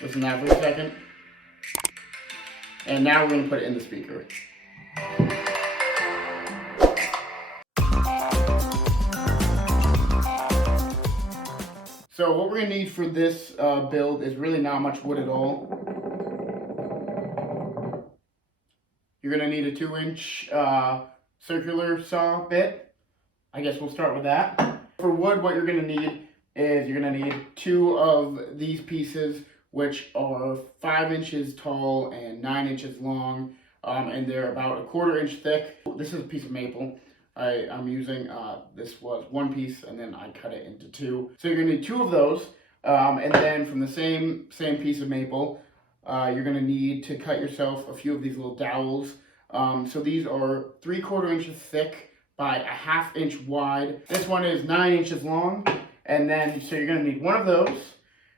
Listen to that for a second. And now we're going to put it in the speaker. So what we're going to need for this build is really not much wood at all. You're going to need a 2-inch circular saw bit. I guess we'll start with that. For wood, what you're going to need is you're going to need 2 of these pieces, which are 5 inches tall and 9 inches long, and they're about 1/4 inch thick. This is a piece of maple. I'm using, this was 1 piece, and then I cut it into 2. So you're going to need 2 of those, and then from the same piece of maple, you're going to need to cut yourself a few of these little dowels. So these are 3/4 inches thick by 1/2 inch wide. This one is 9 inches long, and then so you're going to need 1 of those,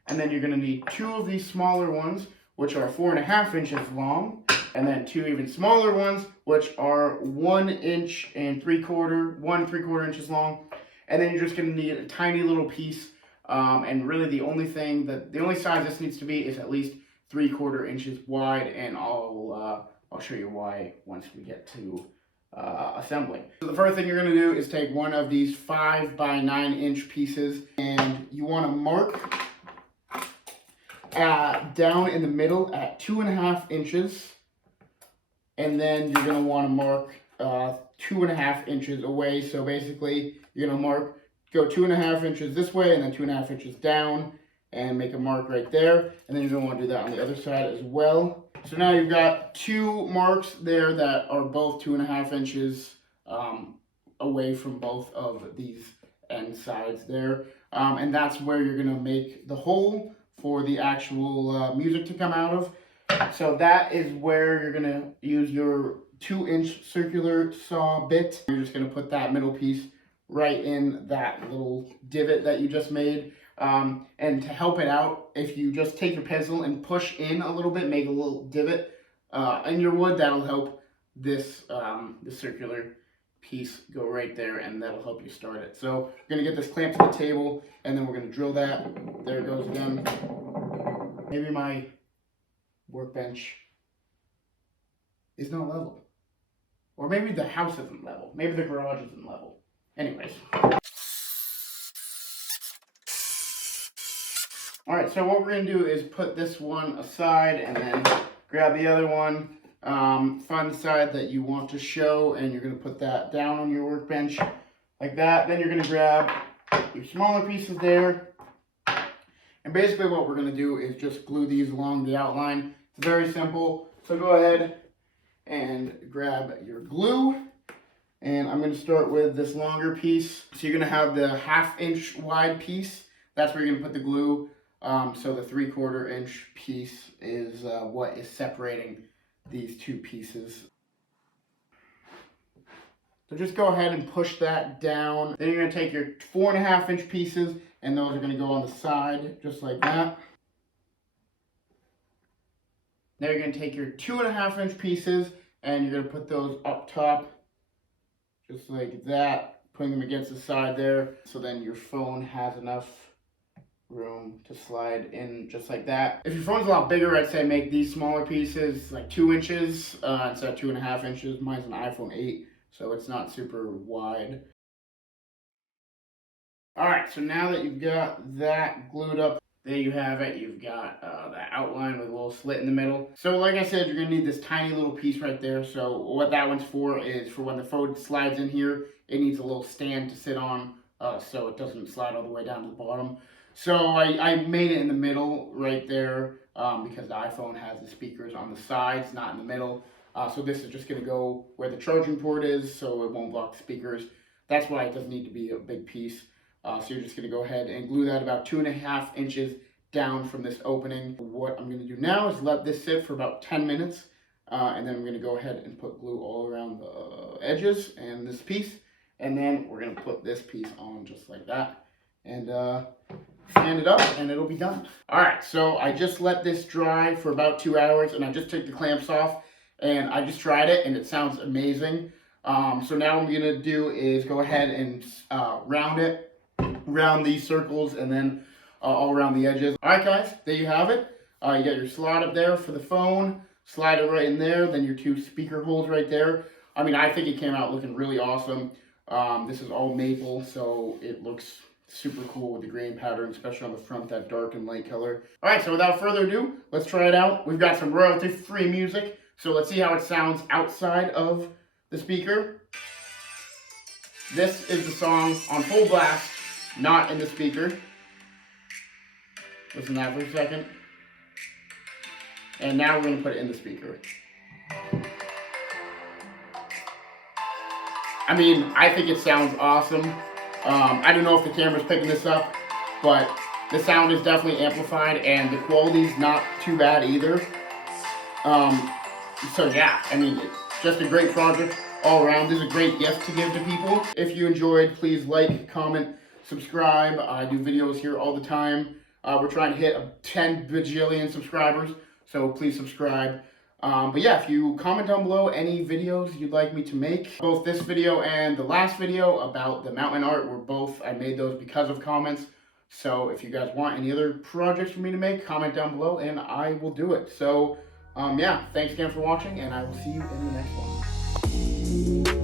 and then you're going to need 2 of these smaller ones, which are 4.5 inches long, and then 2 even smaller ones, which are 1 inch and 3/4 inches long, and then you're just going to need a tiny little piece, and really the only size this needs to be is at least 3/4 inches wide, and I'll show you why once we get to assembling. So the first thing you're going to do is take one of these 5 by 9 inch pieces, and you want to mark down in the middle at 2.5 inches, and then you're going to want to mark 2.5 inches away. So basically you're going to go 2.5 inches this way and then 2.5 inches down, and make a mark right there, and then you're going to want to do that on the other side as well. So now you've got 2 marks there that are both 2.5 inches away from both of these end sides there, and that's where you're going to make the hole for the actual music to come out of. So that is where you're going to use your 2-inch circular saw bit. You're just going to put that middle piece right in that little divot that you just made. And to help it out, if you just take your pencil and push in a little bit, make a little divot in your wood, that'll help this the circular piece go right there, and that'll help you start it. So we're going to get this clamped to the table, and then we're going to drill that. There it goes again. Maybe my workbench is not level. Or maybe the house isn't level. Maybe the garage isn't level. Anyways. Alright, so what we're going to do is put this one aside and then grab the other one, find the side that you want to show, and you're going to put that down on your workbench like that. Then you're going to grab your smaller pieces there, and basically what we're going to do is just glue these along the outline. It's very simple, so go ahead and grab your glue, and I'm going to start with this longer piece. So you're going to have the 1/2 inch wide piece, that's where you're going to put the glue. So the 3/4 inch piece is what is separating these 2 pieces. So just go ahead and push that down. Then you're going to take your 4.5 inch pieces, and those are going to go on the side, just like that. Now you're going to take your 2.5 inch pieces, and you're going to put those up top, just like that, putting them against the side there, so then your phone has enough room to slide in just like that. If your phone's a lot bigger, I'd say make these smaller pieces like 2 inches instead of 2.5 inches. Mine's an iPhone 8, so it's not super wide. Alright, so now that you've got that glued up, there you have it. You've got that outline with a little slit in the middle. So like I said, you're going to need this tiny little piece right there. So what that one's for is for when the phone slides in here, it needs a little stand to sit on so it doesn't slide all the way down to the bottom. So I made it in the middle right there because the iPhone has the speakers on the sides, not in the middle. So this is just going to go where the charging port is, so it won't block the speakers. That's why it doesn't need to be a big piece. So you're just going to go ahead and glue that about 2.5 inches down from this opening. What I'm going to do now is let this sit for about 10 minutes. And then I'm going to go ahead and put glue all around the edges and this piece. And then we're going to put this piece on just like that. And stand it up and it'll be done. Alright, so I just let this dry for about 2 hours, and I just took the clamps off and I just tried it and it sounds amazing. So now what I'm going to do is go ahead and round these circles, and then all around the edges. Alright guys, there you have it. You got your slot up there for the phone, slide it right in there, then your 2 speaker holes right there. I mean, I think it came out looking really awesome. This is all maple, so it looks super cool with the grain pattern, especially on the front, that dark and light color. All right, so without further ado, let's try it out. We've got some royalty-free music, so let's see how it sounds outside of the speaker. This is the song on full blast, not in the speaker. Listen to that for a second. And now we're going to put it in the speaker. I mean, I think it sounds awesome. I don't know if the camera's picking this up, but the sound is definitely amplified and the quality's not too bad either. So yeah, I mean, it's just a great project all around. This is a great gift to give to people. If you enjoyed, please like, comment, subscribe. I do videos here all the time. We're trying to hit 10 bajillion subscribers, so please subscribe. But yeah, if you comment down below any videos you'd like me to make, both this video and the last video about the mountain art I made those because of comments. So if you guys want any other projects for me to make, comment down below and I will do it. So yeah, thanks again for watching and I will see you in the next one.